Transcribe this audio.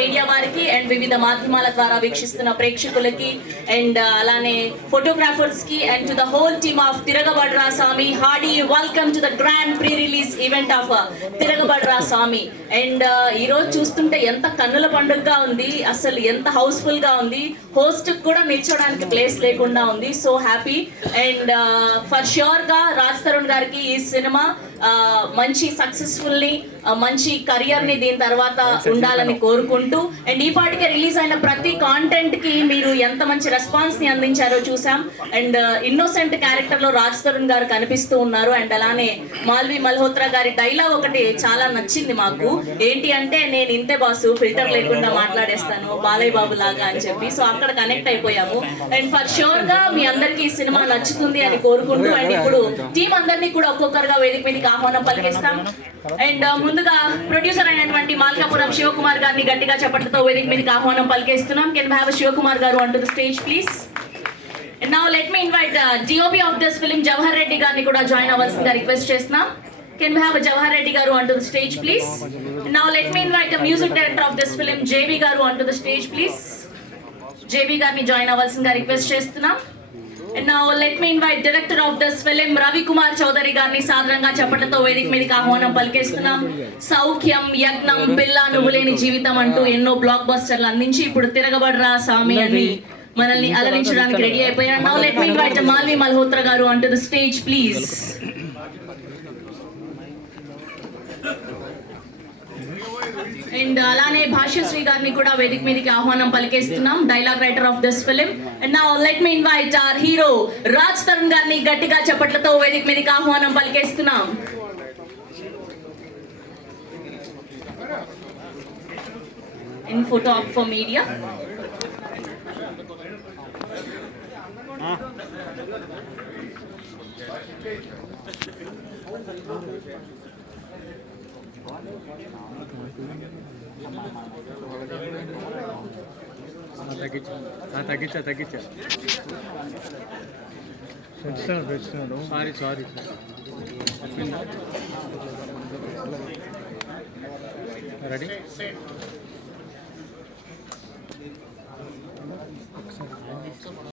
Media వారికి and వివిధ మాధ్యమాల ద్వారా వీక్షిస్తున్న ప్రేక్షకులకి అండ్ అలానే ఫోటోగ్రాఫర్స్ కి and to the whole team of Tiragabadara Saami hearty welcome to the grand pre release event of Tiragabadara Saami. And ఈ రోజు చూస్తుంటే ఎంత కన్నుల పండుగగా ఉంది, అసలు ఎంత హౌస్ఫుల్ గా ఉంది, హోస్ట్ కూడా నిల్చోడానికి ప్లేస్ లేకుండా ఉంది. So happy and for sure గా రాజ్ తరుణ్ గారికి ఈ సినిమా మంచి సక్సెస్ఫుల్లీ మంచి కెరియర్ ని దీని తర్వాత ఉండాలని కోరుకుంటూ అండ్ ఈ పాటికే రిలీజ్ అయిన ప్రతి కాంటెంట్ కి మీరు ఎంత మంచి రెస్పాన్స్ ని అందించారో చూసాం. అండ్ ఇన్నోసెంట్ క్యారెక్టర్ లో రాజ్ తరుణ్ గారు కనిపిస్తూ ఉన్నారు. అండ్ అలానే మాల్వి మల్హోత్రా గారి డైలాగ్ ఒకటి చాలా నచ్చింది మాకు. ఏంటి అంటే, నేను ఇంతే బాసు, ఫిల్టర్ లేకుండా మాట్లాడేస్తాను బాలయ్య బాబు లాగా అని చెప్పి. సో అక్కడ కనెక్ట్ అయిపోయాము. అండ్ ఫర్ ష్యూర్ గా మీ అందరికి ఈ సినిమా నచ్చుతుంది అని కోరుకుంటూ అండ్ ఇప్పుడు టీం అందరినీ కూడా ఒక్కొక్కరుగా వేదిక మీదకి ఆహ్వానం పలికిస్తాం. అండ్ ముందుగా ప్రొడ్యూసర్ అయినటువంటి మాల్కాపురం శివకుమార్ గారిని గట్టిగా చప్పట్లతో వేదిక మీదకి ఆహ్వానం పలికేస్తున్నాం. కెన్ వి హావ్ శివకుమార్ గారు on to the stage please. And now let me invite DOP of this film Jawahar Reddy గారిని కూడా జాయిన్ అవ్వాల్సిందిగా రిక్వెస్ట్ చేస్తున్నాం. Can we have Jawahar Reddy garu onto the stage please? Now let me invite the music director of this film JB garu onto the stage please. JB garni join avvalsinga request chestunam. And now let me invite director of this film Ravi Kumar Chaudhary garni సాదరంగా చప్పట్లతో వేదిక మీదకి ఆహ్వానం పలికేస్తున్నాం. సౌఖ్యం, యజ్ఞం, పిల్ల నువ్వులేని జీవితం అంటూ ఎన్నో బ్లాక్ బస్టర్లు అందించి ఇప్పుడు తిరగబడ్రా స్వామి అని మనల్ని అలరించడానికి రెడీ అయిపోయారు. Now let me invite Malvi Malhotra garu onto the stage please. And అలానే భాష్యశ్రీ గారిని కూడా వేదిక మీదకి ఆహ్వానం పలికేస్తున్నాం, dialogue writer of this film. And now let me invite our hero Raj Tarun గారిని గట్టిగా చప్పట్లతో వేదిక మీదకి ఆహ్వానం పలికేస్తున్నాం. In photo op for media. తగ్గించా సారీ రెడీ.